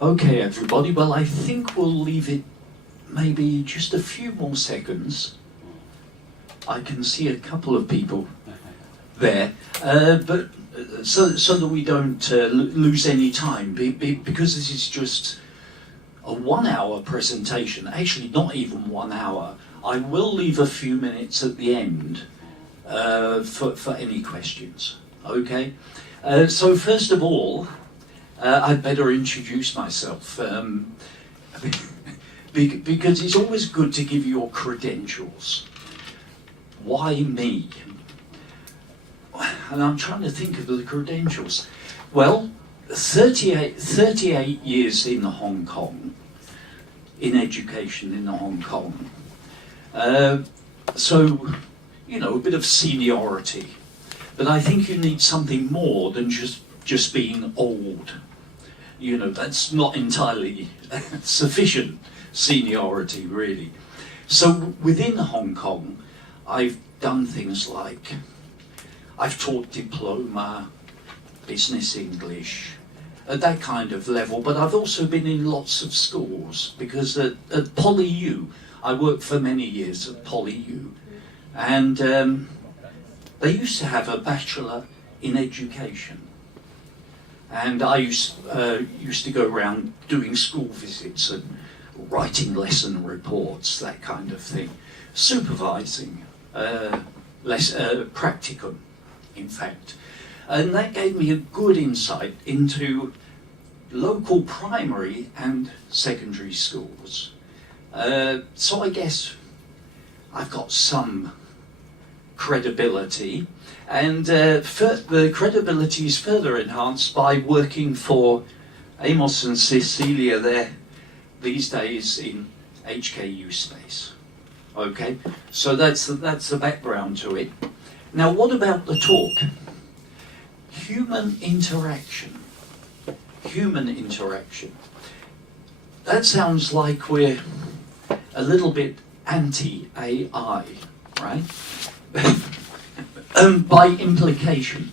Okay, everybody, well, I think we'll leave it maybe just a few more seconds. I can see a couple of people there, but so that we don't lose any time, because this is just a 1 hour presentation, actually not even 1 hour. I will leave a few minutes at the end for any questions, okay? So first of all, I'd better introduce myself, because it's always good to give your credentials. Why me? And I'm trying to think of the credentials. Well, 38 years in Hong Kong, in education in Hong Kong. So, you know, a bit of seniority. But I think you need something more than just being old. You know, that's not entirely sufficient seniority, really. So within Hong Kong, I've done things like, I've taught diploma, business English, at that kind of level, but I've also been in lots of schools, because at Poly U, I worked for many years at Poly U, and they used to have a bachelor in education. And I used to go around doing school visits and writing lesson reports, that kind of thing. Supervising, practicum, in fact. And that gave me a good insight into local primary and secondary schools. So I guess I've got some credibility, and the credibility is further enhanced by working for Amos and Cecilia there these days in HKU space. Okay, so that's the background to it. Now, what about the talk? Human interaction. Human interaction. That sounds like we're a little bit anti-AI, right? By implication.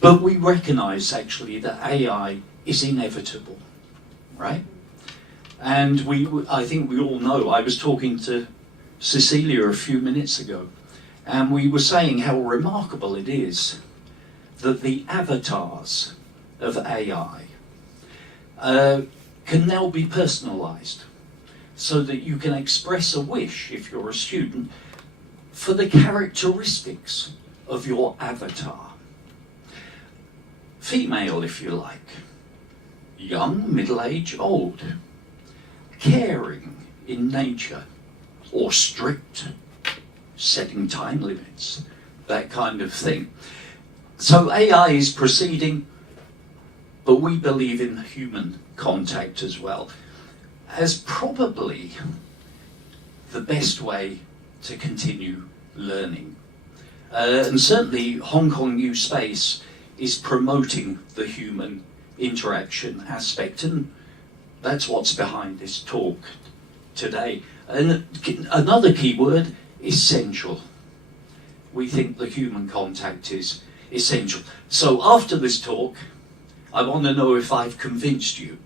But we recognize actually that AI is inevitable, right? And I think we all know, I was talking to Cecilia a few minutes ago, and we were saying how remarkable it is that the avatars of AI can now be personalized, so that you can express a wish, if you're a student, for the characteristics of your avatar. Female, if you like. Young, middle-aged, old. Caring in nature, or strict, setting time limits, that kind of thing. So AI is proceeding, but we believe in human contact as well, as probably the best way to continue learning. And certainly Hong Kong New Space is promoting the human interaction aspect, and that's what's behind this talk today. And another key word, essential. We think the human contact is essential. So after this talk, I want to know if I've convinced you.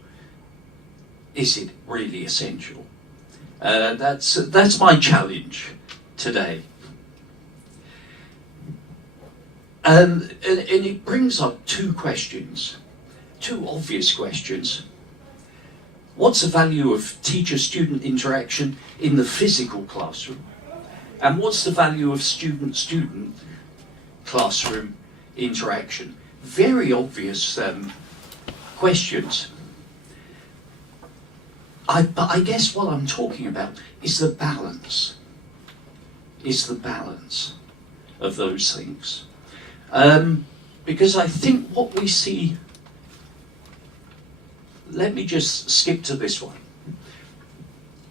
Is it really essential? That's my challenge today. And it brings up two questions, two obvious questions. What's the value of teacher-student interaction in the physical classroom? And what's the value of student-student classroom interaction? Very obvious questions. But I guess what I'm talking about is the balance. Is the balance of those things. Because I think what we see, let me just skip to this one.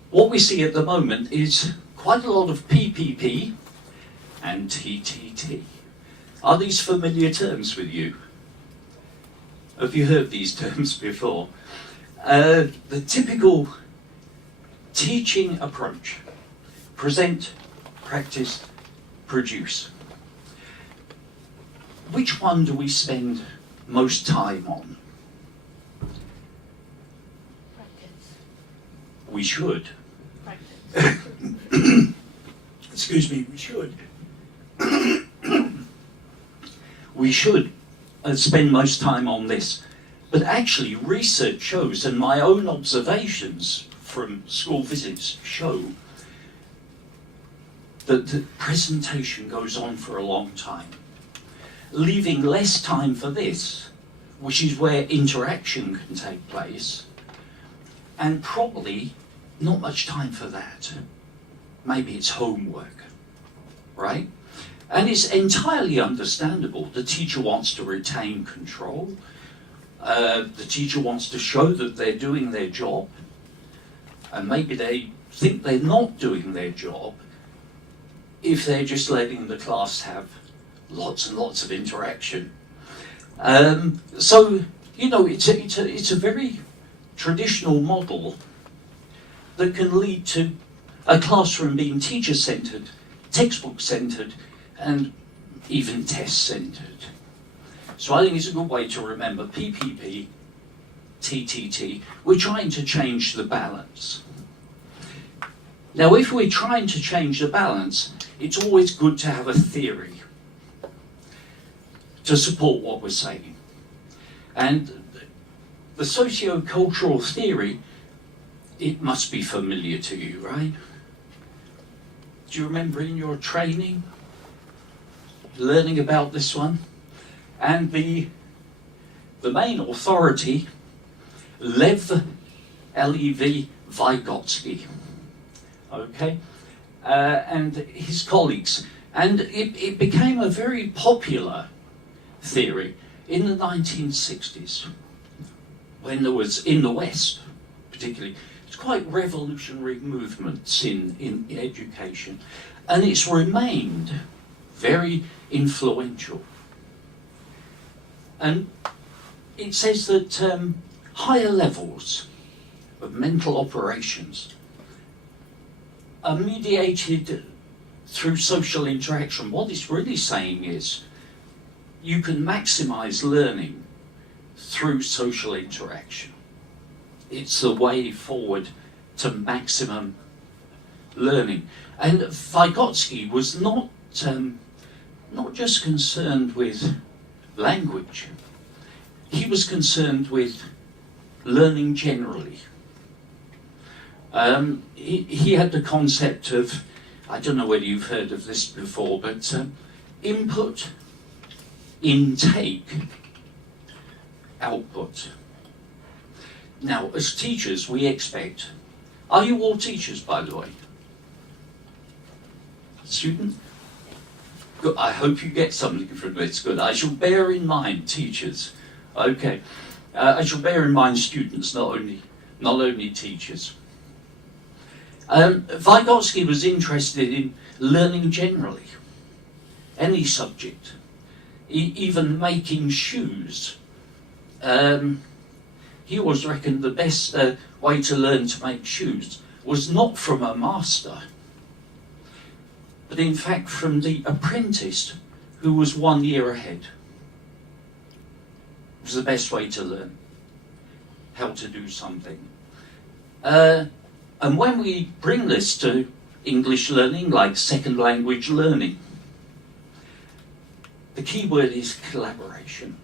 What we see at the moment is quite a lot of PPP and TTT. Are these familiar terms with you? Have you heard these terms before? The typical teaching approach: present, practice, produce. Which one do we spend most time on? we should. Excuse me, we should. We should spend most time on this. But actually, research shows, and my own observations from school visits show, that the presentation goes on for a long time, leaving less time for this, which is where interaction can take place, and probably not much time for that. Maybe it's homework, right? And it's entirely understandable. The teacher wants to retain control. The teacher wants to show that they're doing their job, and maybe they think they're not doing their job if they're just letting the class have lots and lots of interaction. So, you know, it's a very traditional model that can lead to a classroom being teacher-centered, textbook-centered, and even test-centered. So I think it's a good way to remember PPP, TTT. We're trying to change the balance. Now, if we're trying to change the balance, it's always good to have a theory to support what we're saying. And the socio-cultural theory, it must be familiar to you, right? Do you remember in your training learning about this one? And the main authority, Lev, L-E-V, Vygotsky, okay, and his colleagues. And it became a very popular theory in the 1960s, when there was, in the West particularly, it's quite revolutionary movements in education, and it's remained very influential. And it says that higher levels of mental operations are mediated through social interaction. What it's really saying is you can maximize learning through social interaction. It's the way forward to maximum learning. And Vygotsky was not just concerned with language. He was concerned with learning generally. He had the concept of, I don't know whether you've heard of this before, but input, intake, output. Now, as teachers, we expect, are you all teachers, by the way? Student? Good. I hope you get something from this. Good. I shall bear in mind teachers. Okay. I shall bear in mind students, not only teachers. Vygotsky was interested in learning generally, any subject, even making shoes. He always reckoned the best way to learn to make shoes was not from a master, but in fact from the apprentice who was 1 year ahead. It was the best way to learn how to do something. And when we bring this to English learning, like second language learning, the key word is collaboration,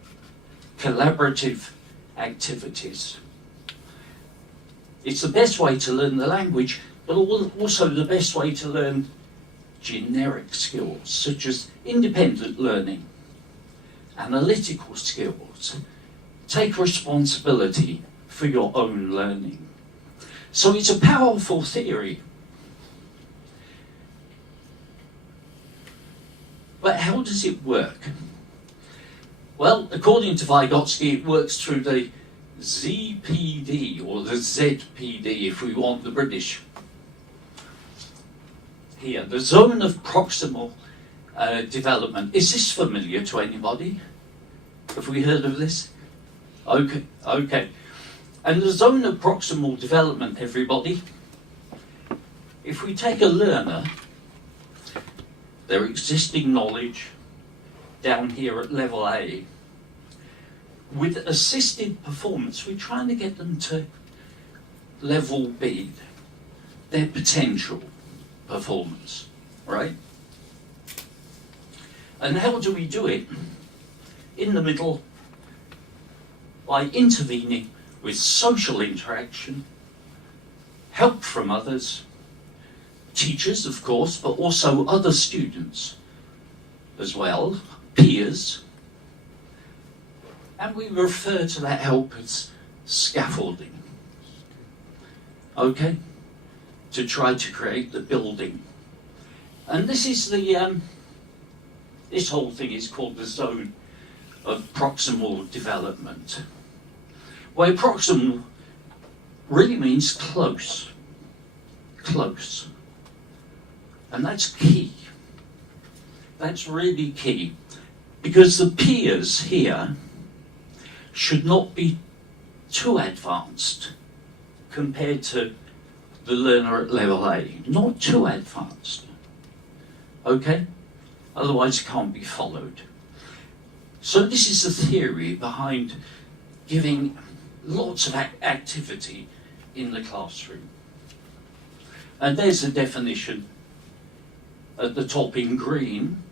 collaborative activities. It's the best way to learn the language, but also the best way to learn generic skills, such as independent learning, analytical skills. Take responsibility for your own learning. So it's a powerful theory. But how does it work? Well, according to Vygotsky, it works through the ZPD, or the ZPD, if we want the British. Here, the zone of proximal development. Is this familiar to anybody? Have we heard of this? Okay. And the zone of proximal development, everybody, if we take a learner, their existing knowledge down here at level A, with assisted performance, we're trying to get them to level B, their potential performance, right? And how do we do it? In the middle, by intervening with social interaction, help from others, teachers, of course, but also other students as well, peers, and we refer to that help as scaffolding, okay, to try to create the building. And this is the, this whole thing is called the zone of proximal development, where proximal really means close, close. And that's key. That's really key. Because the peers here should not be too advanced compared to the learner at level A. Not too advanced. Okay? Otherwise it can't be followed. So this is the theory behind giving lots of activity in the classroom. And there's a definition at the top in green.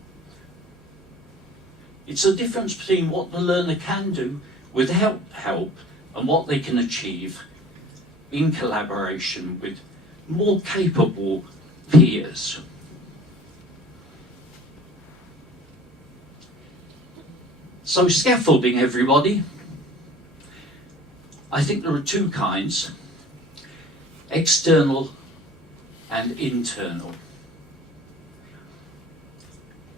It's the difference between what the learner can do without help and what they can achieve in collaboration with more capable peers. So scaffolding, everybody. I think there are two kinds, external and internal.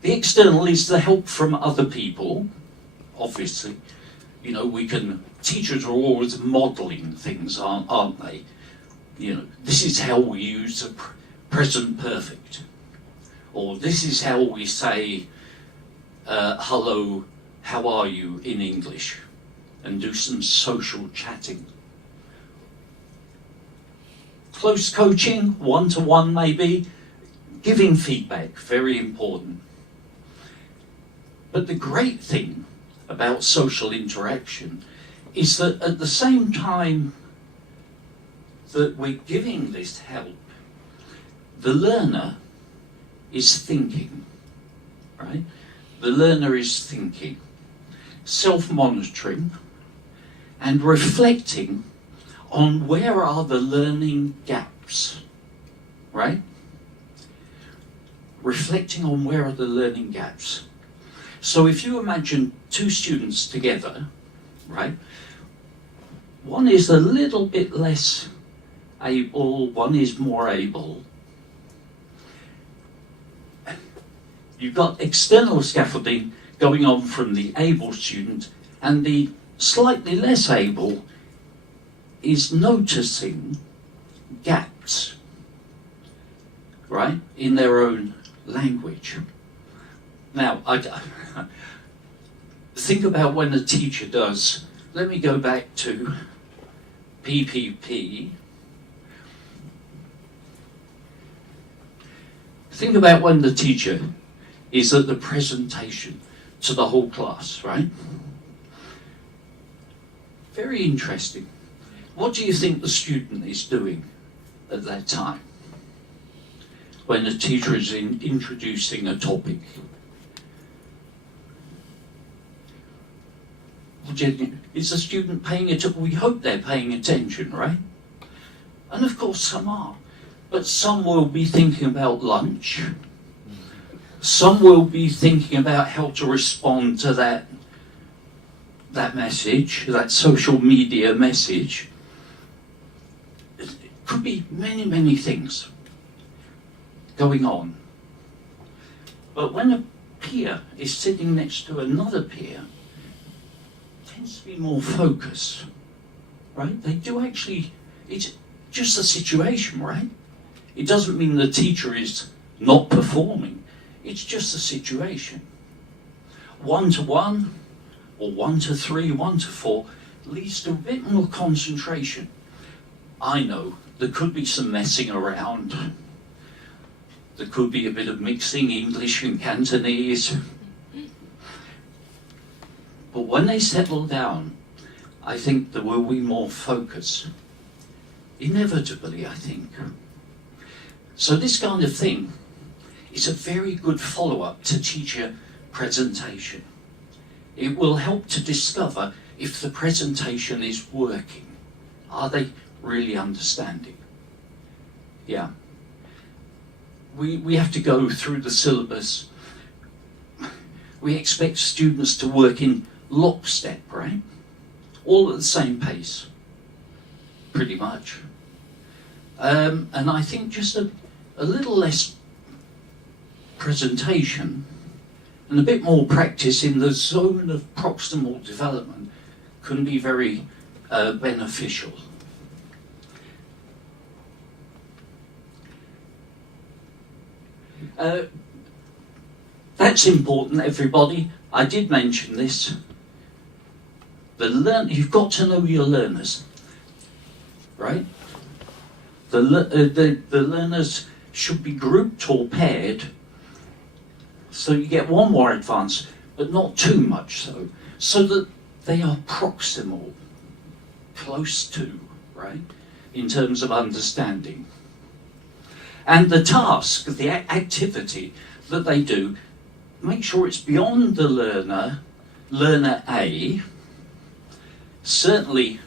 The external is the help from other people, obviously. You know, teachers are always modelling things, aren't they? You know, this is how we use the present perfect. Or this is how we say, hello, how are you in English? And do some social chatting. Close coaching, one-to-one maybe, giving feedback, very important. But the great thing about social interaction is that at the same time that we're giving this help, the learner is thinking, right? The learner is thinking, self-monitoring, and reflecting on where are the learning gaps, right? Reflecting on where are the learning gaps. So if you imagine two students together, right? One is a little bit less able, one is more able. You've got external scaffolding going on from the able student, and the slightly less able is noticing gaps, right, in their own language. Now, think about when a teacher does, let me go back to PPP. Think about when the teacher is at the presentation to the whole class, right? Very interesting. What do you think the student is doing at that time when the teacher is introducing a topic? Is the student paying attention? We hope they're paying attention, right? And of course some are. But some will be thinking about lunch. Some will be thinking about how to respond to that message, that social media message. It could be many, many things going on. But when a peer is sitting next to another peer, tends to be more focus, right? They do actually, it's just a situation, right? It doesn't mean the teacher is not performing. It's just a situation. 1-to-1 or 1-to-3, 1-to-4 leads to a bit more concentration. I know there could be some messing around. There could be a bit of mixing English and Cantonese. But when they settle down, I think there will be more focus. Inevitably, I think. So this kind of thing is a very good follow-up to teacher presentation. It will help to discover if the presentation is working. Are they really understanding? Yeah. We have to go through the syllabus. We expect students to work in lockstep, right? All at the same pace, pretty much. And I think just a little less presentation and a bit more practice in the zone of proximal development can be very beneficial. That's important, everybody. I did mention this. You've got to know your learners, right? The learners should be grouped or paired, so you get one more advanced, but not too much so that they are proximal, close to, right, in terms of understanding. And the task, the activity that they do, make sure it's beyond the learner A. Certainly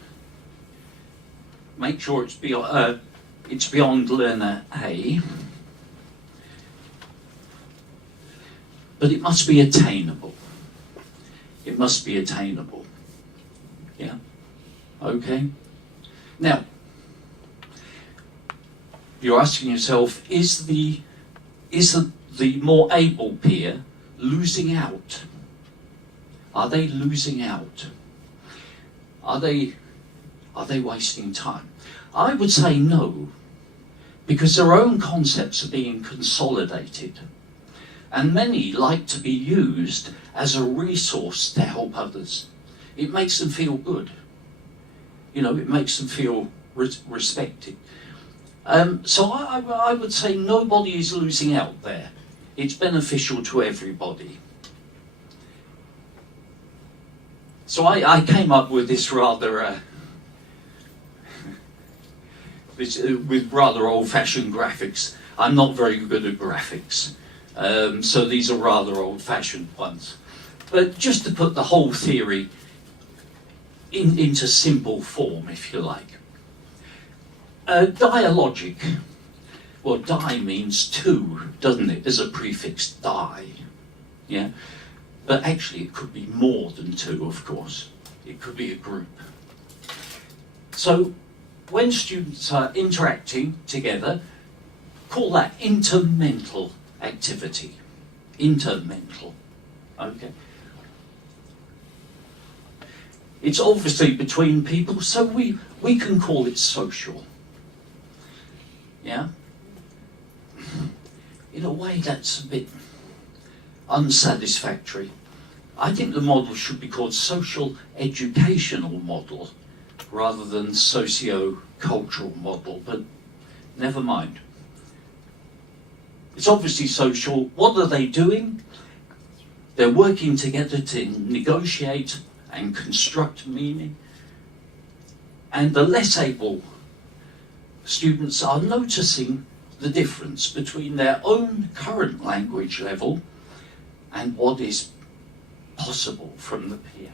make sure it's beyond learner A. But it must be attainable. It must be attainable. Yeah? Okay? Now, you're asking yourself, is the more able peer losing out? Are they losing out? Are they wasting time? I would say no, because their own concepts are being consolidated. And many like to be used as a resource to help others. It makes them feel good. You know, it makes them feel respected. So I would say nobody is losing out there. It's beneficial to everybody. So I came up with this rather with rather old-fashioned graphics. I'm not very good at graphics, so these are rather old-fashioned ones. But just to put the whole theory into simple form, if you like. Dialogic. Well, di means two, doesn't it? There's a prefix di. Yeah? But actually it could be more than two, of course. It could be a group. So when students are interacting together, call that intermental activity. Intermental. Okay? It's obviously between people, so we can call it social. Yeah? In a way, that's a bit unsatisfactory. I think the model should be called social educational model rather than socio-cultural model, but never mind. It's obviously social. What are they doing? They're working together to negotiate and construct meaning. And the less able students are noticing the difference between their own current language level and what is possible from the peer.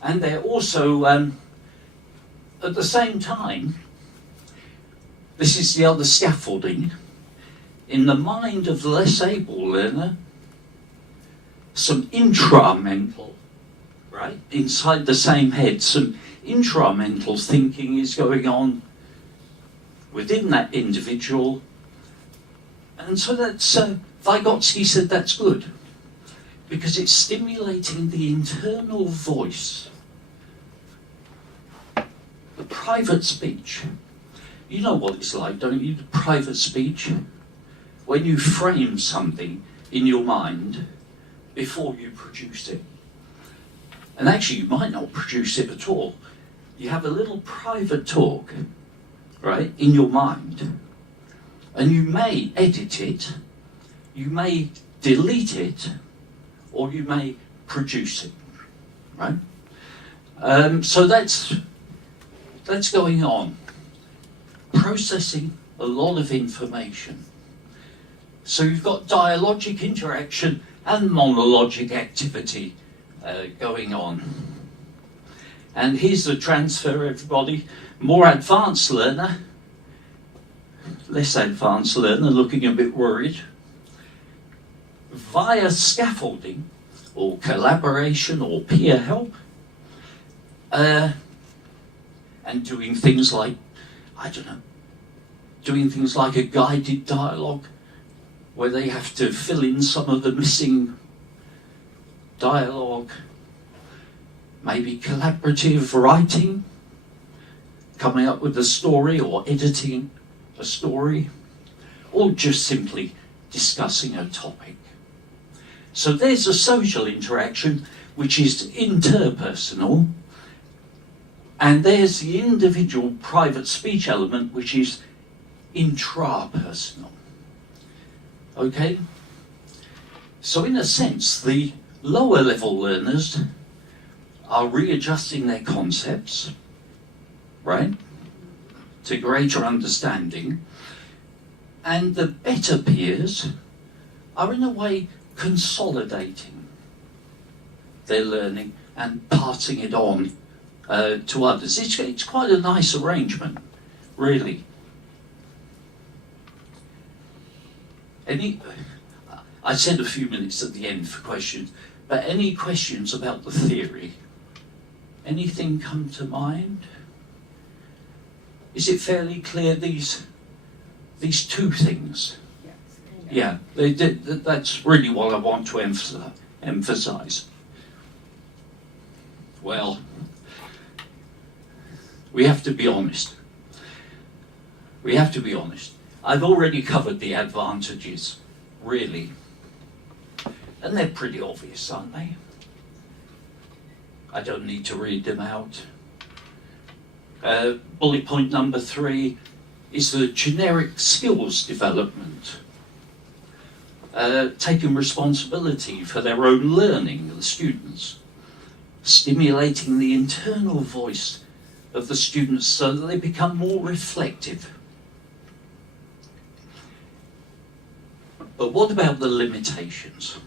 And they're also, at the same time, this is the other scaffolding, in the mind of the less able learner, some intramental, right, inside the same head, some intramental thinking is going on within that individual. And so that's, Vygotsky said that's good, because it's stimulating the internal voice, the private speech. You know what it's like, don't you, the private speech? When you frame something in your mind before you produce it. And actually, you might not produce it at all. You have a little private talk, right, in your mind. And you may edit it, you may delete it, or you may produce it, right? So that's going on. Processing a lot of information. So you've got dialogic interaction and monologic activity going on. And here's the transfer, everybody. More advanced learner, less advanced learner looking a bit worried. Via scaffolding or collaboration or peer help, and doing things like, I don't know, doing things like a guided dialogue where they have to fill in some of the missing dialogue, maybe collaborative writing, coming up with a story or editing a story, or just simply discussing a topic. So there's a social interaction which is interpersonal, and there's the individual private speech element which is intrapersonal. Okay? So in a sense, the lower level learners are readjusting their concepts, right, to greater understanding, and the better peers are in a way consolidating their learning and passing it on to others. It's quite a nice arrangement, really. I said a few minutes at the end for questions, but any questions about the theory? Anything come to mind? Is it fairly clear these two things? Yeah, that's really what I want to emphasize. Well, we have to be honest. We have to be honest. I've already covered the advantages, really. And they're pretty obvious, aren't they? I don't need to read them out. Bullet point number 3 is the generic skills development. Taking responsibility for their own learning, the students. Stimulating the internal voice of the students so that they become more reflective. But what about the limitations?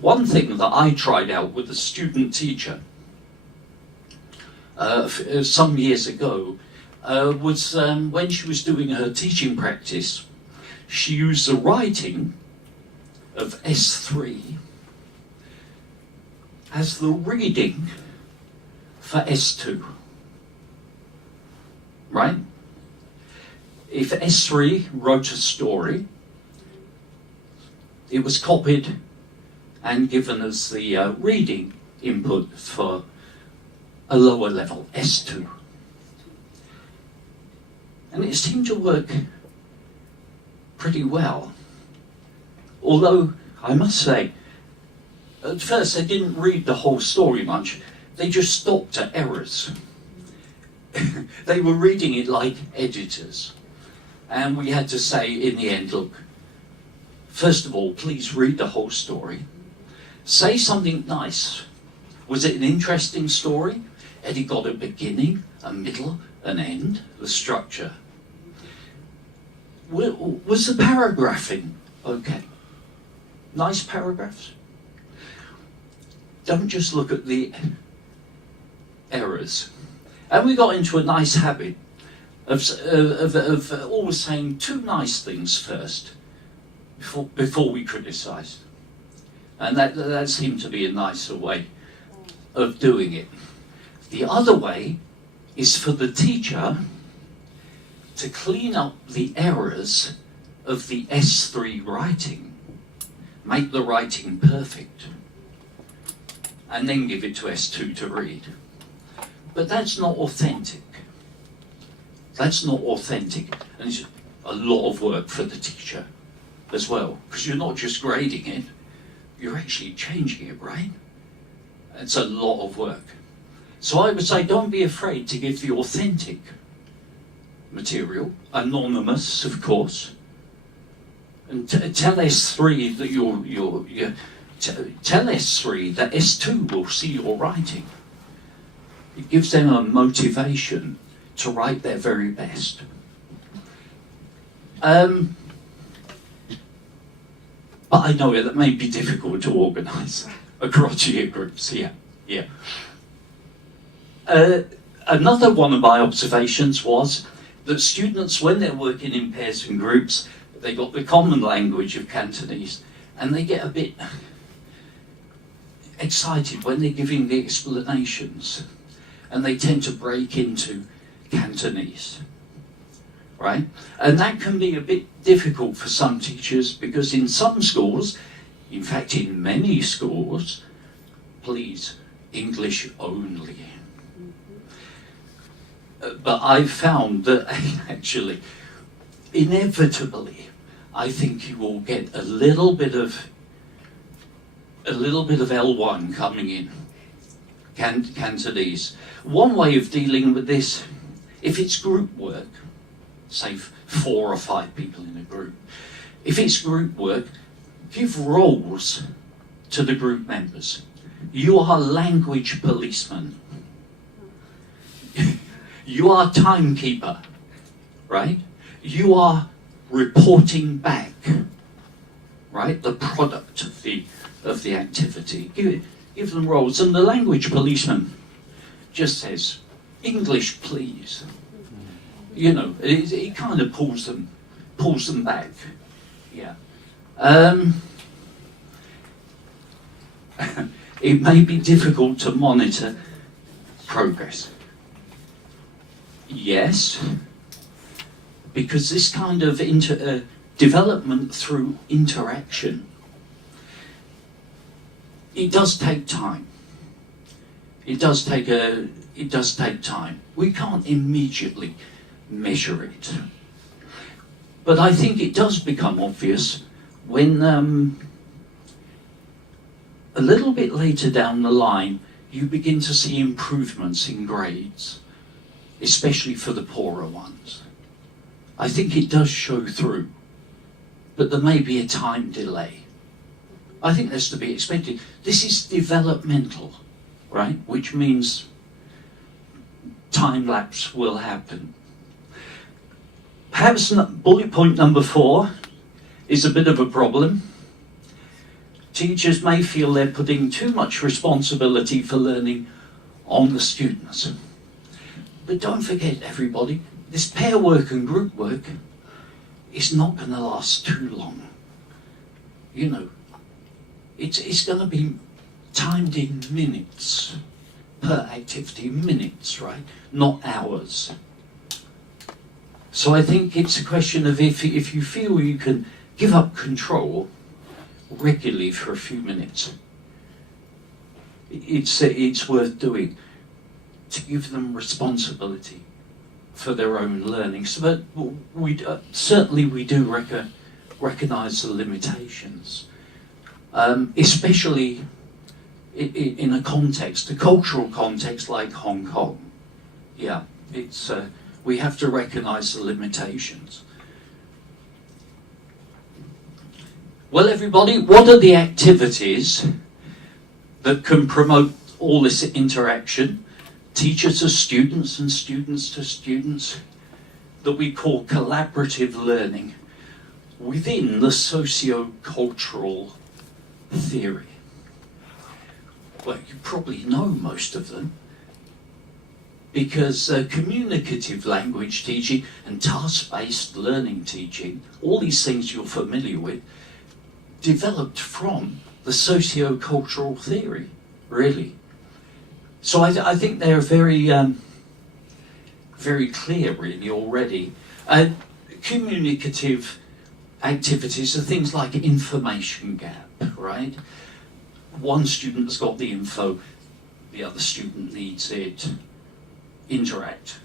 One thing that I tried out with a student teacher some years ago was when she was doing her teaching practice, she used the writing of S3 as the reading for S2. Right? If S3 wrote a story, it was copied and given as the reading input for a lower level, S2. And it seemed to work pretty well. Although, I must say, at first they didn't read the whole story much. They just stopped at errors. They were reading it like editors. And we had to say in the end, look, first of all, please read the whole story. Say something nice. Was it an interesting story? Had it got a beginning, a middle, an end, the structure? Was the paragraphing okay? Nice paragraphs? Don't just look at the errors. And we got into a nice habit of always saying 2 nice things first before we criticise. And that seemed to be a nicer way of doing it. The other way is for the teacher to clean up the errors of the S3 writing, make the writing perfect, and then give it to S2 to read. But that's not authentic. That's not authentic. And it's a lot of work for the teacher as well, because you're not just grading it, you're actually changing it, right? It's a lot of work. So I would say don't be afraid to give the authentic material, anonymous, of course, and tell S3 that tell S3 that S2 will see your writing. It gives them a motivation to write their very best. But I know that may be difficult to organise across year groups, yeah. Another one of my observations was that students, when they're working in pairs and groups, they got the common language of Cantonese, and they get a bit excited when they're giving the explanations, and they tend to break into Cantonese, right? And that can be a bit difficult for some teachers, because in some schools, in fact in many schools, please, English only. But I've found that actually, inevitably, I think you will get a little bit of L1 coming in, Cantonese. One way of dealing with this, if it's group work, say 4 or 5 people in a group, if it's group work, give roles to the group members. You are language policeman. You are timekeeper, right? You are reporting back, right? The product of the activity. Give them roles, and the language policeman just says, English, please. You know, it kind of pulls them back. Yeah. It may be difficult to monitor progress. Yes, because this kind of development through interaction, it does take time. It does take time. We can't immediately measure it. But I think it does become obvious when a little bit later down the line, you begin to see improvements in grades, especially for the poorer ones. I think it does show through, but there may be a time delay. I think that's to be expected. This is developmental, right? Which means time lapse will happen. Perhaps bullet point number 4 is a bit of a problem. Teachers may feel they're putting too much responsibility for learning on the students. But don't forget, everybody, this pair work and group work is not going to last too long. You know, it's going to be timed in minutes per activity, minutes, right? Not hours. So I think it's a question of if you feel you can give up control regularly for a few minutes, it's worth doing, to give them responsibility for their own learning. So that we certainly we do recognise the limitations, especially in a context, a cultural context like Hong Kong. Yeah, it's we have to recognise the limitations. Well, everybody, what are the activities that can promote all this interaction, teacher to students and students to students, that we call collaborative learning within the socio-cultural theory? Well, you probably know most of them, because communicative language teaching and task-based learning teaching, all these things you're familiar with, developed from the socio-cultural theory, really. So I think they're very, very clear, really, already. Communicative activities are things like information gap, right? One student has got the info, the other student needs it. Interact.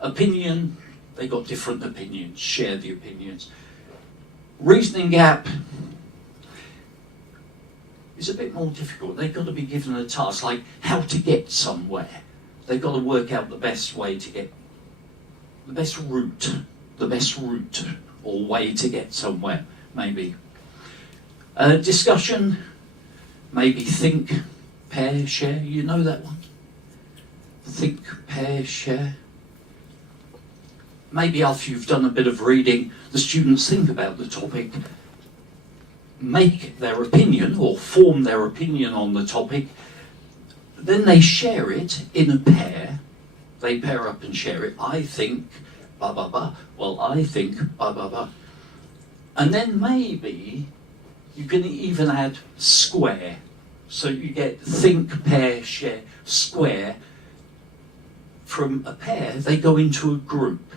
Opinion, they got different opinions, share the opinions. Reasoning gap is a bit more difficult. They've got to be given a task, like how to get somewhere. They've got to work out the best way to get, the best route or way to get somewhere, maybe. Discussion, maybe think, pair, share, you know that one. think, pair, share. Maybe after you've done a bit of reading, the students think about the topic, make their opinion or form their opinion on the topic, then they share it in a pair. They pair up and share it. I think, blah, blah, blah. Well, I think, blah, blah, blah. And then maybe you can even add square. So you get think, pair, share, square. From a pair, they go into a group,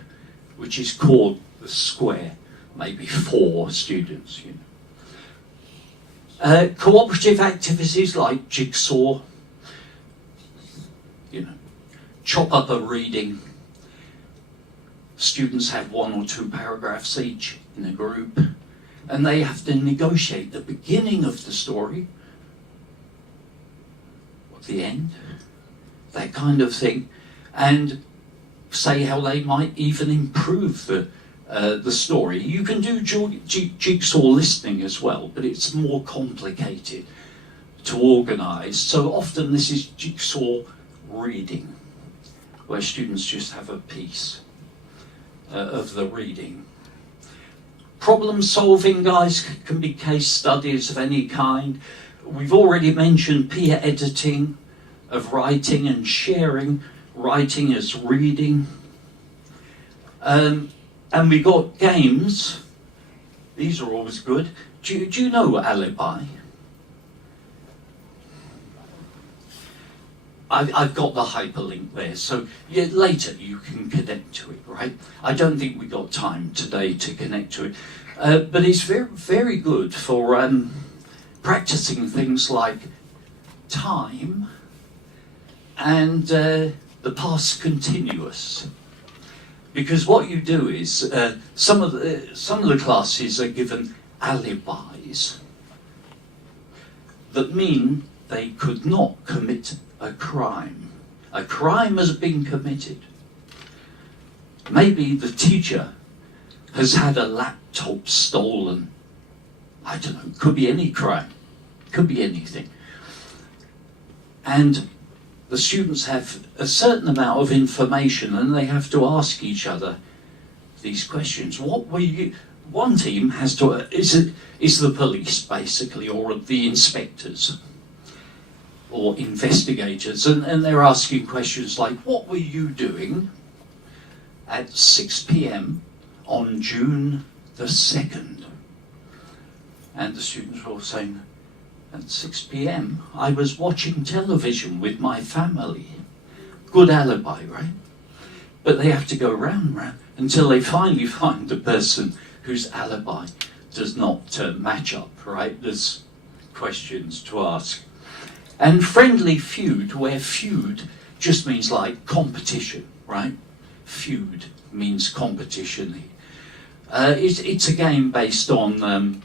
which is called the square. Maybe 4 students, you know. Cooperative activities like jigsaw, you know, chop up a reading. Students have 1 or 2 paragraphs each in a group, and they have to negotiate the beginning of the story, or the end, that kind of thing, and say how they might even improve the story. You can do jigsaw listening as well, but it's more complicated to organise. So often this is jigsaw reading, where students just have a piece of the reading. Problem solving, guys, can be case studies of any kind. We've already mentioned peer editing of writing and sharing. Writing as reading. And we got games. These are always good. Do you know Alibi? I've got the hyperlink there, so yeah, later you can connect to it, right? I don't think we got time today to connect to it, but it's very, very good for practicing things like time and the past continuous. Because what you do is some of the classes are given alibis that mean they could not commit a crime. A crime has been committed. Maybe the teacher has had a laptop stolen. I don't know, could be any crime, could be anything. And the students have a certain amount of information and they have to ask each other these questions. What were you? One team has to, is the police basically, or the inspectors, or investigators, and they're asking questions like, what were you doing at 6 p.m. on June the 2nd? And the students were all saying, at 6 p.m. I was watching television with my family. Good alibi, right? But they have to go round and round until they finally find the person whose alibi does not match up, right? There's questions to ask. And friendly feud, where feud just means like competition, right? Feud means competition. It's a game based on,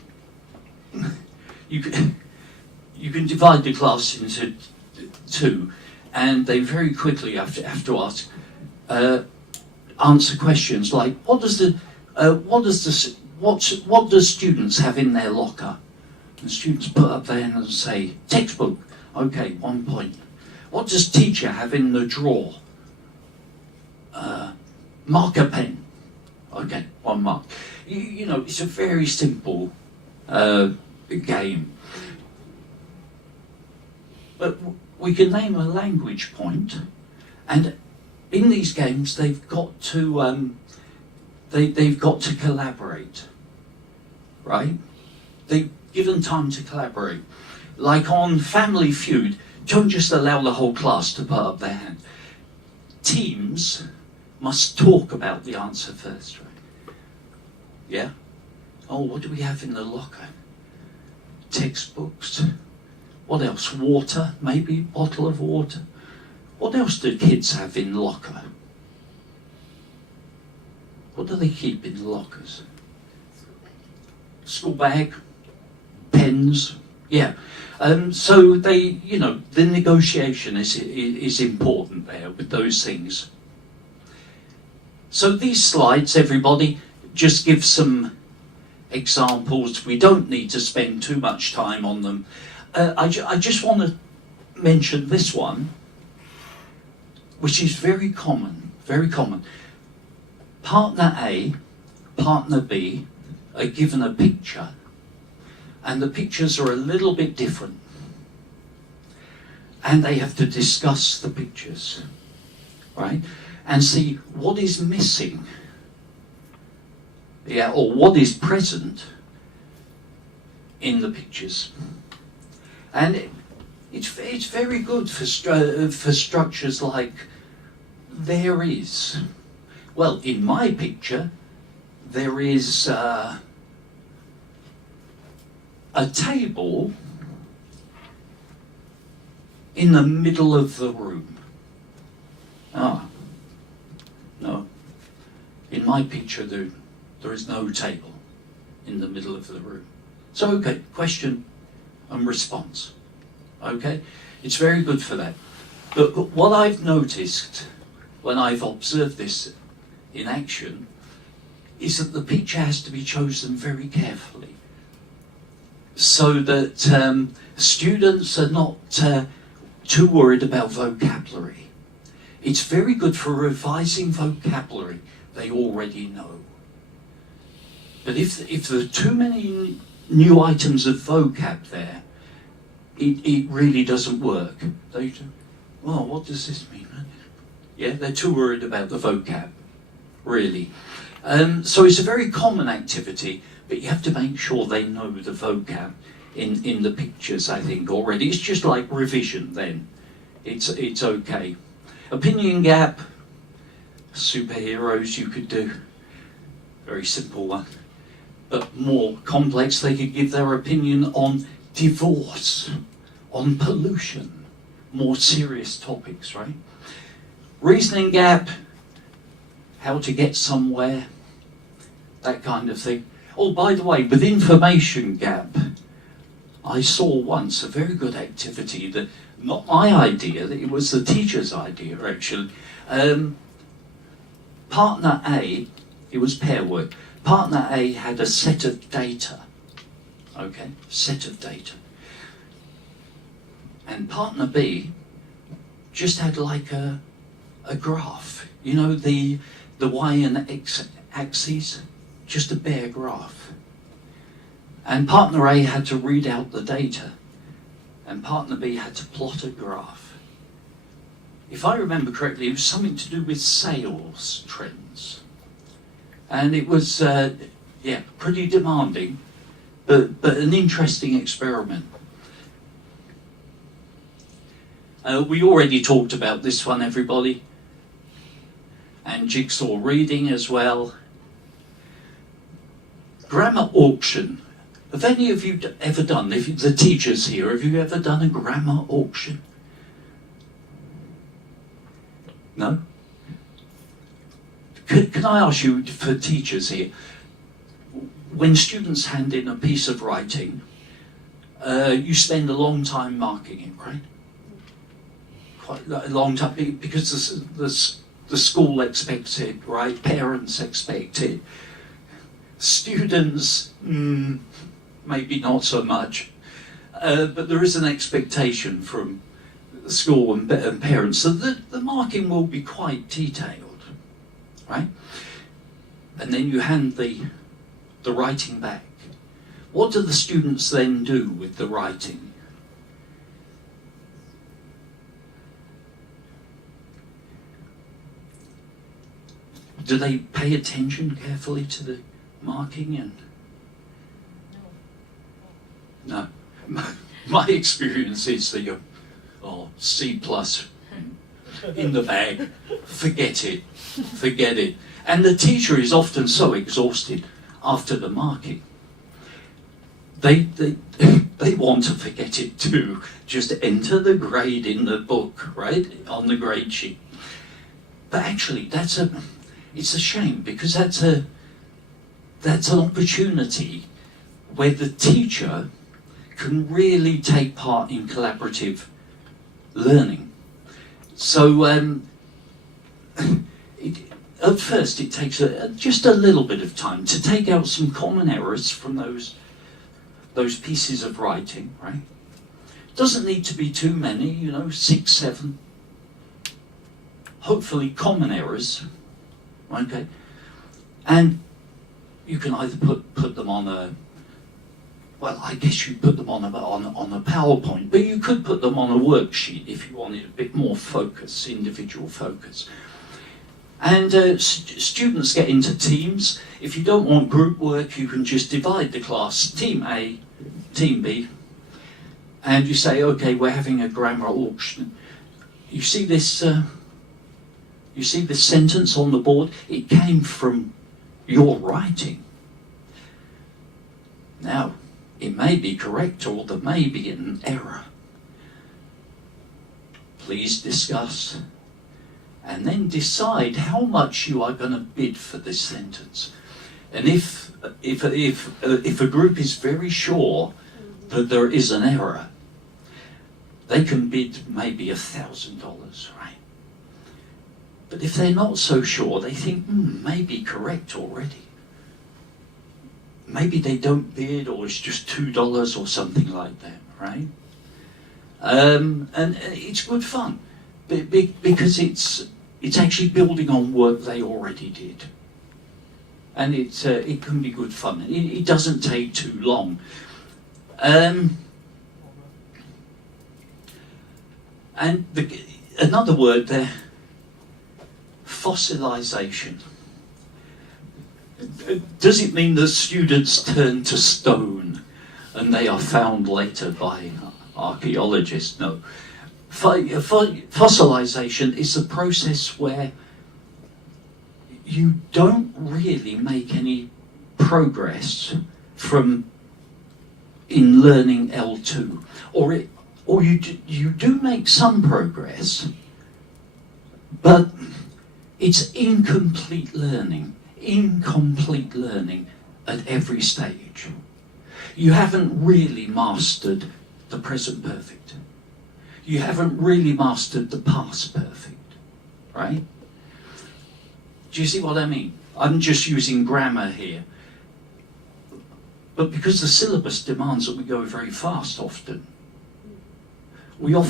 you can divide the class into 2, and they very quickly have to ask, answer questions like, what do students have in their locker? And students put up their hand and say, textbook. Okay, 1 point. What does teacher have in the drawer? Marker pen. Okay, 1 mark. You know, it's a very simple game. But we can name a language point, and in these games they've got to they've got to collaborate, right? They're given time to collaborate. Like on Family Feud, don't just allow the whole class to put up their hand. Teams must talk about the answer first, right? Yeah? Oh, what do we have in the locker? Textbooks. What else? Water, maybe, bottle of water. What else do kids have in locker? What do they keep in lockers? School bag, pens, yeah. So they, you know, the negotiation is important there with those things. So these slides, everybody, just give some examples. We don't need to spend too much time on them. I just want to mention this one. which is very common, very common. Partner A, partner B are given a picture, and the pictures are a little bit different. And they have to discuss the pictures, right? And see what is missing, yeah, or what is present in the pictures. And it's very good for structures like there is. Well, in my picture, there is a table in the middle of the room. Ah, no. In my picture, there is no table in the middle of the room. So, okay, question and response. Okay? It's very good for that. But what I've noticed when I've observed this in action is that the picture has to be chosen very carefully so that students are not too worried about vocabulary. It's very good for revising vocabulary they already know. But if there are too many new items of vocab there, it really doesn't work. They do, well, what does this mean? Yeah, they're too worried about the vocab, really. So it's a very common activity, but you have to make sure they know the vocab in the pictures, I think, already. It's just like revision then. It's okay. Opinion gap, superheroes you could do. Very simple one. But more complex, they could give their opinion on divorce, on pollution, more serious topics, right? Reasoning gap, how to get somewhere, that kind of thing. Oh, by the way, with information gap, I saw once a very good activity that, not my idea, that it was the teacher's idea actually. Partner A, it was pair work. Partner A had a set of data, okay, set of data. And partner B just had like a graph, you know, the Y and X axes, just a bare graph. And partner A had to read out the data, and partner B had to plot a graph. If I remember correctly, it was something to do with sales trends. And it was, yeah, pretty demanding, but an interesting experiment. We already talked about this one, everybody. And jigsaw reading as well. Grammar auction. Have any of you ever done, if the teachers here, have you ever done a grammar auction? No? Can I ask you, for teachers here, when students hand in a piece of writing, you spend a long time marking it, right? Quite a long time, because the school expects it, right? Parents expect it. Students, maybe not so much. But there is an expectation from the school and parents, so the marking will be quite detailed, right? And then you hand the writing back. What do the students then do with the writing? Do they pay attention carefully to the marking? And no. My experience is that you C+ in the bag, forget it. And the teacher is often so exhausted after the marking. They want to forget it too. Just enter the grade in the book, right, on the grade sheet. But actually, it's a shame, because that's an opportunity where the teacher can really take part in collaborative learning. So at first it takes just a little bit of time to take out some common errors from those pieces of writing, right? Doesn't need to be too many, 6, 7. hopefully common errors, okay? And you can either put them on a, well, I guess you put them on a PowerPoint, but you could put them on a worksheet if you wanted a bit more focus, individual focus. And students get into teams. If you don't want group work, you can just divide the class, team A, team B, and you say, okay, we're having a grammar auction. You see this sentence on the board? It came from your writing. Now, it may be correct or there may be an error. Please discuss and then decide how much you are going to bid for this sentence. And if a group is very sure that there is an error, they can bid maybe $1,000, right? But if they're not so sure, they think, maybe correct already. Maybe they don't bid, or it's just $2 or something like that, right? And it's good fun because it's actually building on work they already did, and it can be good fun. It doesn't take too long. And another word there, fossilization. Does it mean that students turn to stone and they are found later by archaeologists? No. Fossilization is a process where you don't really make any progress in learning L2, or you do make some progress, but it's incomplete learning at every stage. You haven't really mastered the present perfect. You haven't really mastered the past perfect, right? Do you see what I mean? I'm just using grammar here. But because the syllabus demands that we go very fast often, we are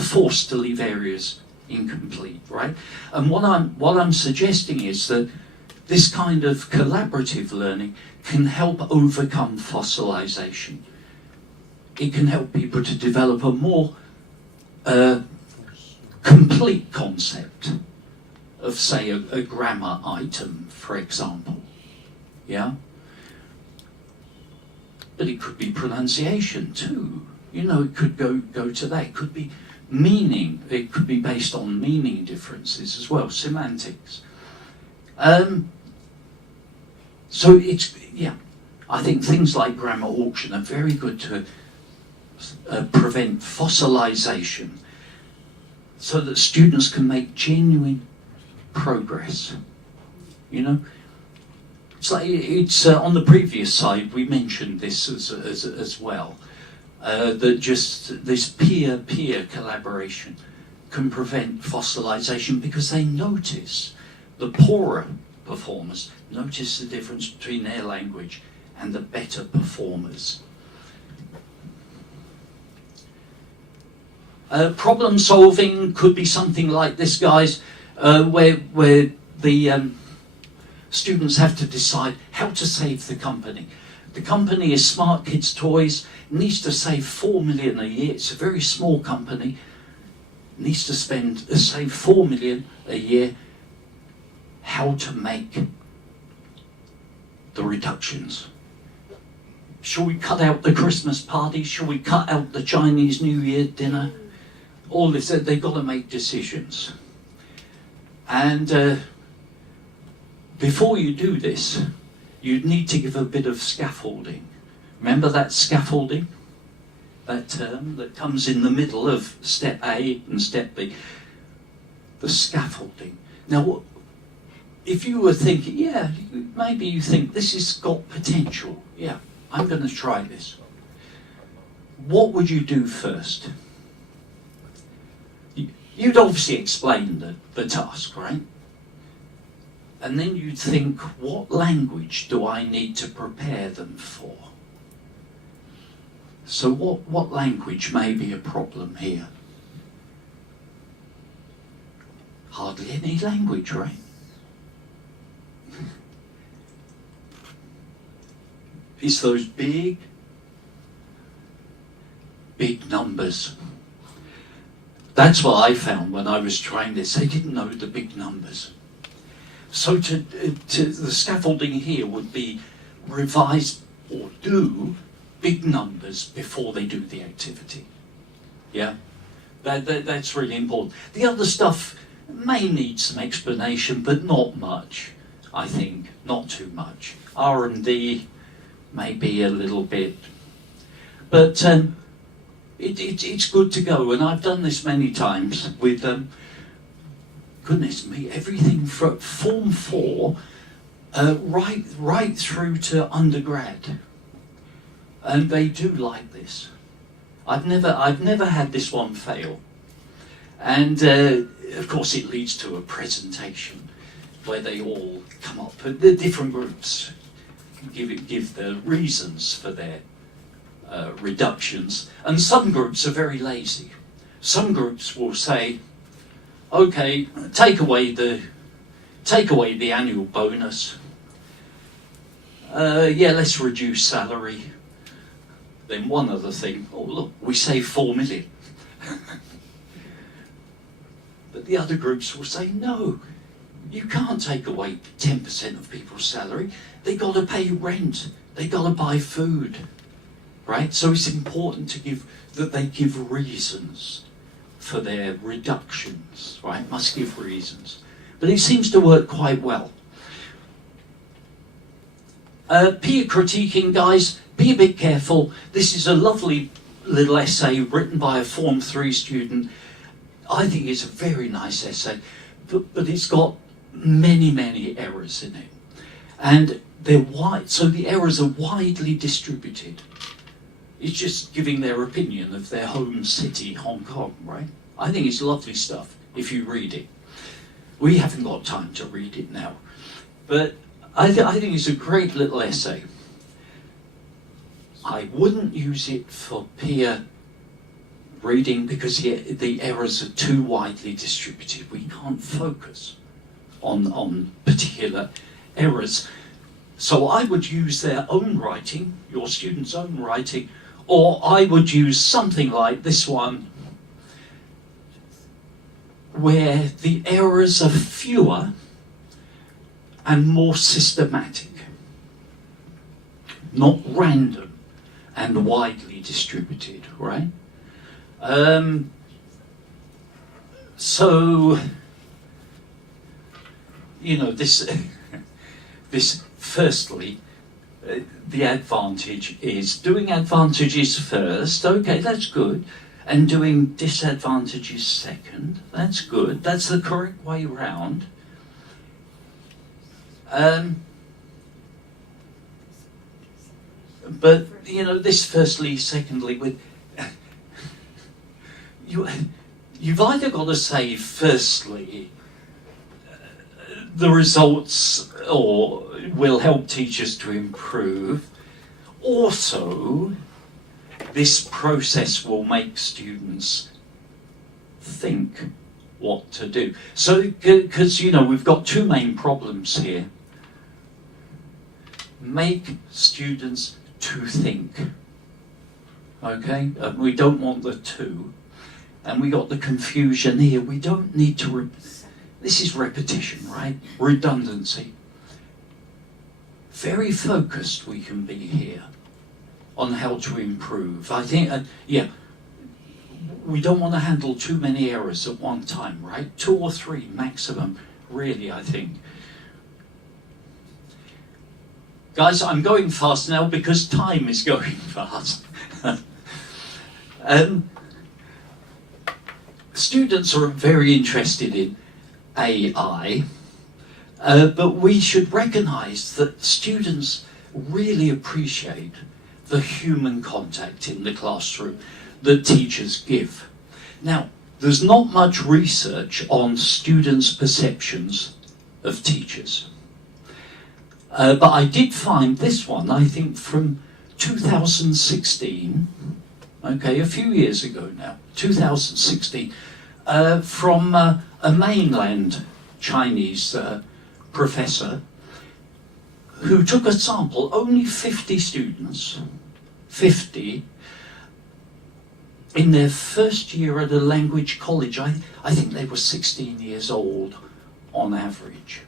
forced to leave areas incomplete, right? And what I'm suggesting is that this kind of collaborative learning can help overcome fossilization. It can help people to develop a more complete concept of, say, a grammar item, for example. Yeah? But it could be pronunciation too. You know, it could go to that. It could be meaning. It could be based on meaning differences as well, semantics. So it's, yeah, I think things like grammar auction are very good to prevent fossilization so that students can make genuine progress. You know, it's on the previous slide we mentioned this as well, that just this peer-peer collaboration can prevent fossilization because they notice, the poorer performers notice the difference between their language and the better performers. Problem solving could be something like this, guys, where the students have to decide how to save the company. The company is Smart Kids Toys, needs to save $4 million a year. It's a very small company, needs to save $4 million a year. How to make the reductions? Shall we cut out the Christmas party? Shall we cut out the Chinese New Year dinner? All this, they've got to make decisions. And before you do this, you need to give a bit of scaffolding. Remember that scaffolding? That term that comes in the middle of step A and step B. The scaffolding. Now, if you were thinking, yeah, maybe you think this has got potential. Yeah, I'm going to try this. What would you do first? You'd obviously explain the task, right? And then you'd think, what language do I need to prepare them for? So what language may be a problem here? Hardly any language, right? It's those big numbers. That's what I found when I was trying this. They didn't know the big numbers. So to the scaffolding here would be revise or do big numbers before they do the activity. Yeah, that's really important. The other stuff may need some explanation, but not much, I think, not too much. R&D maybe a little bit, but it's good to go, and I've done this many times with goodness me, everything from Form 4 right through to undergrad, and they do like this. I've never had this one fail, and of course it leads to a presentation where they all come up, the different groups give the reasons for their reductions, and some groups are very lazy. Some groups will say, okay, take away the annual bonus. Yeah, let's reduce salary. Then one other thing, oh look, we save 4 million. But the other groups will say, no, you can't take away 10% of people's salary. They got to pay rent. They got to buy food, right? So it's important that they give reasons for their reductions, right? Must give reasons. But it seems to work quite well. Peer critiquing, guys, be a bit careful. This is a lovely little essay written by a Form 3 student. I think it's a very nice essay, but it's got many errors in it. And they're wide, so the errors are widely distributed. It's just giving their opinion of their home city, Hong Kong, right? I think it's lovely stuff if you read it. We haven't got time to read it now, but I think it's a great little essay. I wouldn't use it for peer reading because the errors are too widely distributed. We can't focus on particular errors. So I would use their own writing, your students' own writing, or I would use something like this one, where the errors are fewer and more systematic, not random and widely distributed, right? So, you know, this firstly, the advantage is doing advantages first, okay, that's good, and doing disadvantages second, that's good, that's the correct way round. But, you know, this firstly, secondly, with you've either got to say, firstly, the results or will help teachers to improve. Also, this process will make students think what to do. So, because, you know, we've got two main problems here. Make students to think. Okay? We don't want the two. And we got the confusion here. We don't need to... This is repetition, right? Redundancy. Very focused we can be here on how to improve. I think, yeah, we don't want to handle too many errors at one time, right? 2 or 3 maximum, really, I think. Guys, I'm going fast now because time is going fast. Students are very interested in AI, but we should recognize that students really appreciate the human contact in the classroom that teachers give. Now, there's not much research on students' perceptions of teachers. But I did find this one, I think from 2016, okay, a few years ago now, 2016, from a a mainland Chinese professor who took a sample, only 50 students, 50, in their first year at a language college. I think they were 16 years old on average.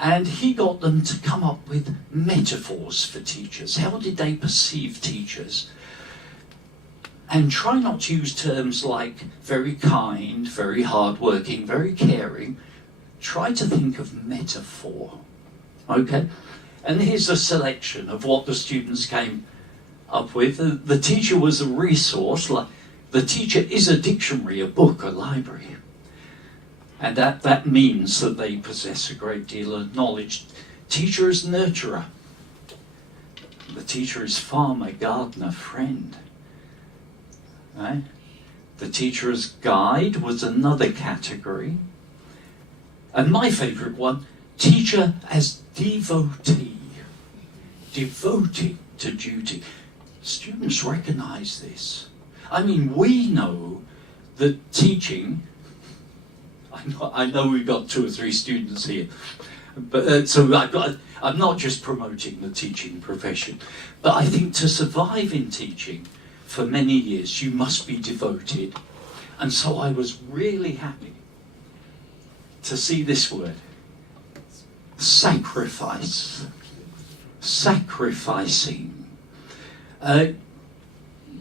And he got them to come up with metaphors for teachers. How did they perceive teachers? And try not to use terms like very kind, very hardworking, very caring. Try to think of metaphor. Okay? And here's a selection of what the students came up with. The teacher was a resource. The teacher is a dictionary, a book, a library. And that means that they possess a great deal of knowledge. Teacher is nurturer. The teacher is farmer, gardener, friend. Right? The teacher as guide was another category. And my favourite one, teacher as devotee. Devoted to duty. Students recognise this. I mean, we know that teaching, I know we've got 2 or 3 students here, but so I'm not just promoting the teaching profession, but I think to survive in teaching for many years, you must be devoted. And so I was really happy to see this word, sacrifice. Sacrificing.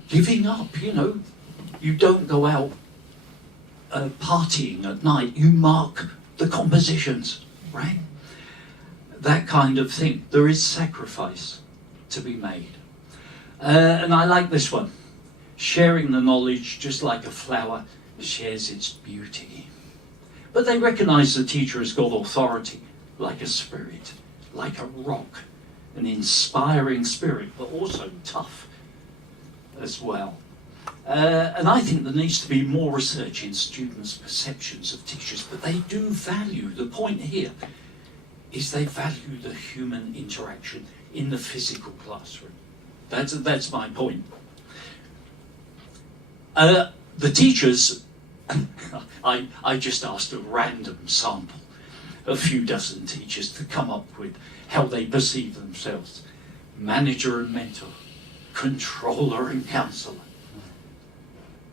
Giving up, you don't go out partying at night, you mark the compositions, right? That kind of thing. There is sacrifice to be made. And I like this one. Sharing the knowledge just like a flower shares its beauty. But they recognize the teacher has got authority, like a spirit, like a rock, an inspiring spirit, but also tough as well. And I think there needs to be more research in students' perceptions of teachers, but they do value, the point here is they value the human interaction in the physical classroom. That's my point. The teachers, I just asked a random sample, a few dozen teachers to come up with how they perceive themselves. Manager and mentor, controller and counsellor,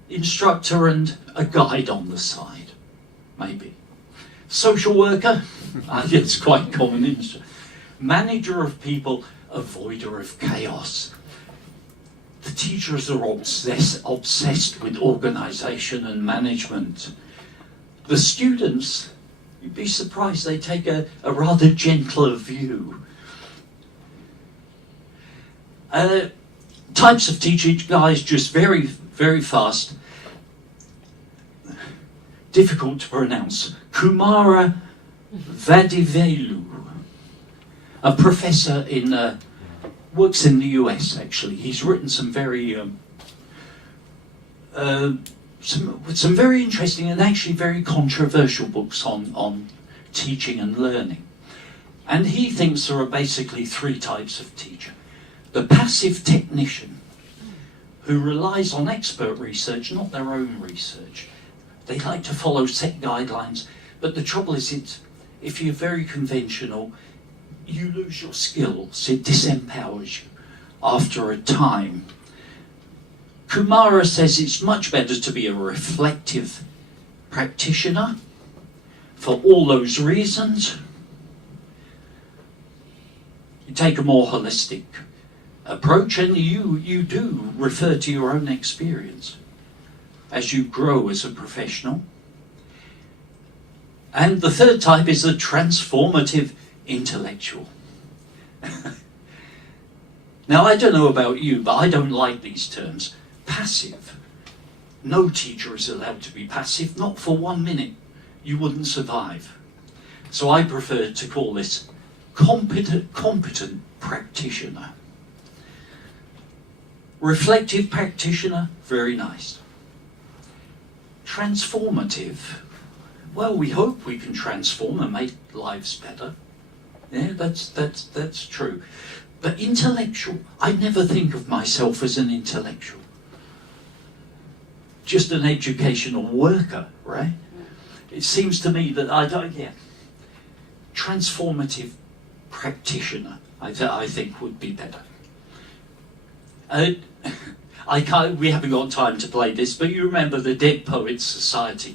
instructor and a guide on the side, maybe. Social worker, it's quite common. Manager of people, avoider of chaos. The teachers are obsessed with organisation and management. The students, you'd be surprised, they take a rather gentler view. Types of teaching, guys, just very, very fast. Difficult to pronounce. Kumara Vadivelu, a professor works in the US actually. He's written some very some very interesting and actually very controversial books on teaching and learning. And he thinks there are basically 3 types of teacher. The passive technician, who relies on expert research, not their own research. They like to follow set guidelines, but the trouble is, if you're very conventional, you lose your skills, it disempowers you after a time. Kumara says it's much better to be a reflective practitioner for all those reasons. You take a more holistic approach and you do refer to your own experience as you grow as a professional. And the 3rd type is the transformative intellectual. Now, I don't know about you, but I don't like these terms. Passive. No teacher is allowed to be passive, not for 1 minute. You wouldn't survive. So I prefer to call this competent practitioner. Reflective practitioner, very nice. Transformative. Well, we hope we can transform and make lives better. Yeah, that's true. But intellectual, I never think of myself as an intellectual. Just an educational worker, right? It seems to me that transformative practitioner, I think would be better. We haven't got time to play this, but you remember the Dead Poets Society.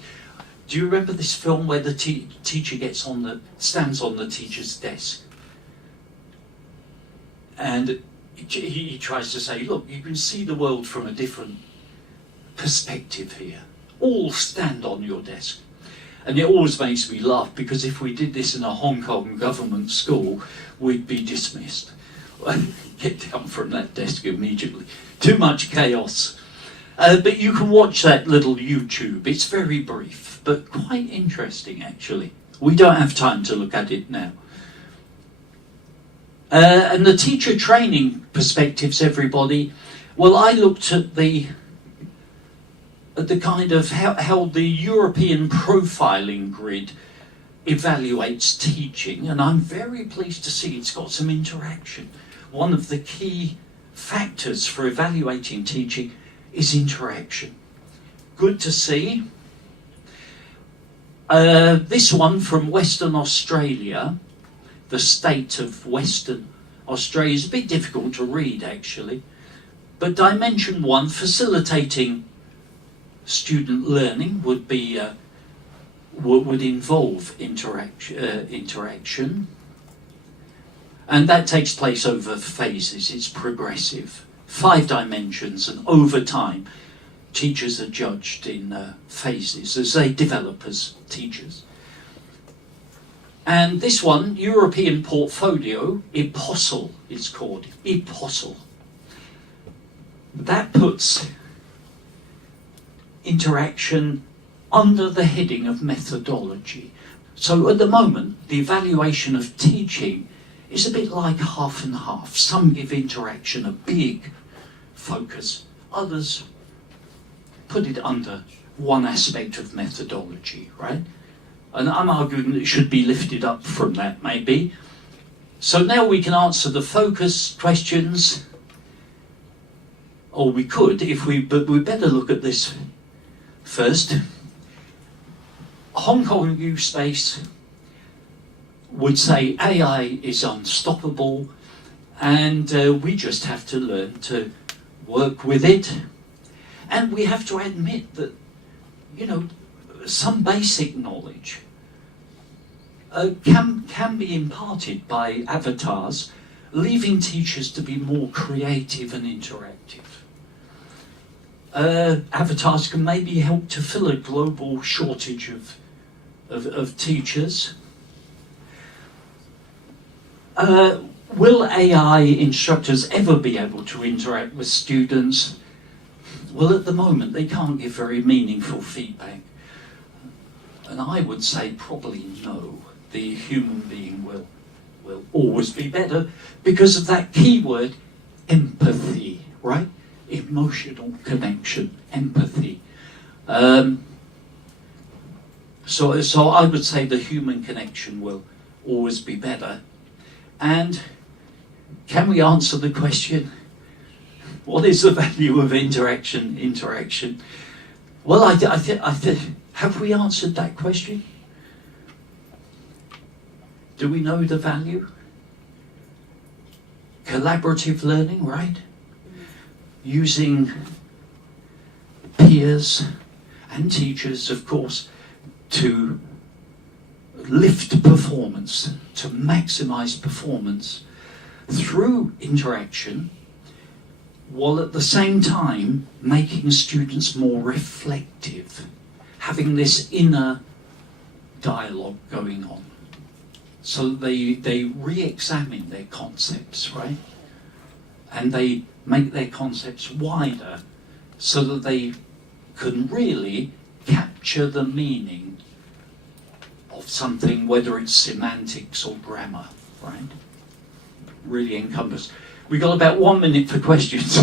Do you remember this film where the teacher stands on the teacher's desk? And he tries to say, look, you can see the world from a different perspective here. All stand on your desk. And it always makes me laugh, because if we did this in a Hong Kong government school, we'd be dismissed. Get down from that desk immediately. Too much chaos. But you can watch that little YouTube. It's very brief, but quite interesting, actually. We don't have time to look at it now. And the teacher training perspectives, everybody. Well, I looked at the kind of how the European profiling grid evaluates teaching, and I'm very pleased to see it's got some interaction. One of the key factors for evaluating teaching is interaction. Good to see. This one from Western Australia, the state of Western Australia, is a bit difficult to read actually, but Dimension 1, facilitating student learning, would involve interaction, and that takes place over phases. It's progressive, 5 dimensions, and over time teachers are judged in phases as they develop as teachers. And this one, European portfolio, EPOSL it's called, EPOSL. That puts interaction under the heading of methodology. So at the moment, the evaluation of teaching is a bit like half and half. Some give interaction a big focus, others put it under one aspect of methodology, right? And I'm arguing that it should be lifted up from that, maybe. So now we can answer the focus questions, or we could, but we better look at this first. Hong Kong New Space would say AI is unstoppable, and we just have to learn to work with it. And we have to admit that, some basic knowledge can be imparted by avatars, leaving teachers to be more creative and interactive. Avatars can maybe help to fill a global shortage of teachers. Will AI instructors ever be able to interact with students? Well, at the moment, they can't give very meaningful feedback. And I would say probably no. The human being will always be better because of that key word, empathy, right? Emotional connection, empathy. So I would say the human connection will always be better. And can we answer the question, what is the value of interaction? Well, I think, have we answered that question? Do we know the value? Collaborative learning, right? Using peers and teachers, of course, to lift performance, to maximize performance through interaction, while at the same time making students more reflective, having this inner dialogue going on. So they re-examine their concepts, right? And they make their concepts wider so that they can really capture the meaning of something, whether it's semantics or grammar, right? Really encompass. We got about 1 minute for questions.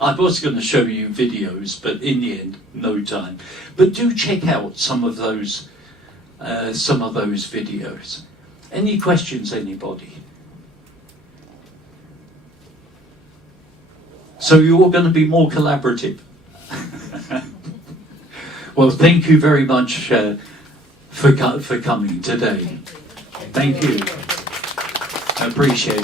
I was going to show you videos, but in the end, no time. But do check out some of those videos. Any questions, anybody? So you're going to be more collaborative. Well, thank you very much for coming today. Thank you. I appreciate it.